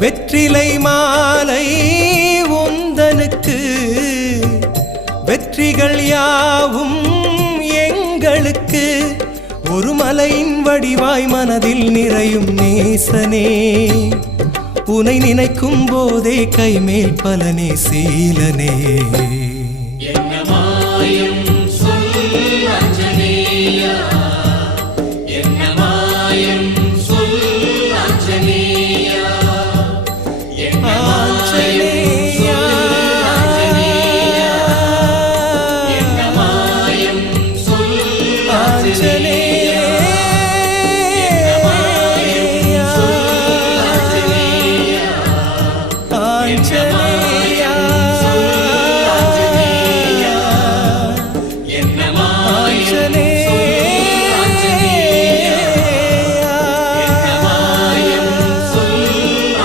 வெற்றிலை மாலை உந்தனுக்கு வெற்றிகள் யாவும் எங்களுக்கு ஒரு மலையின் வடிவாய் மனதில் நிறையும் நேசனே உனை நினைக்கும் போதே கைமேல் பலனே சீலனே என்ன மாயம்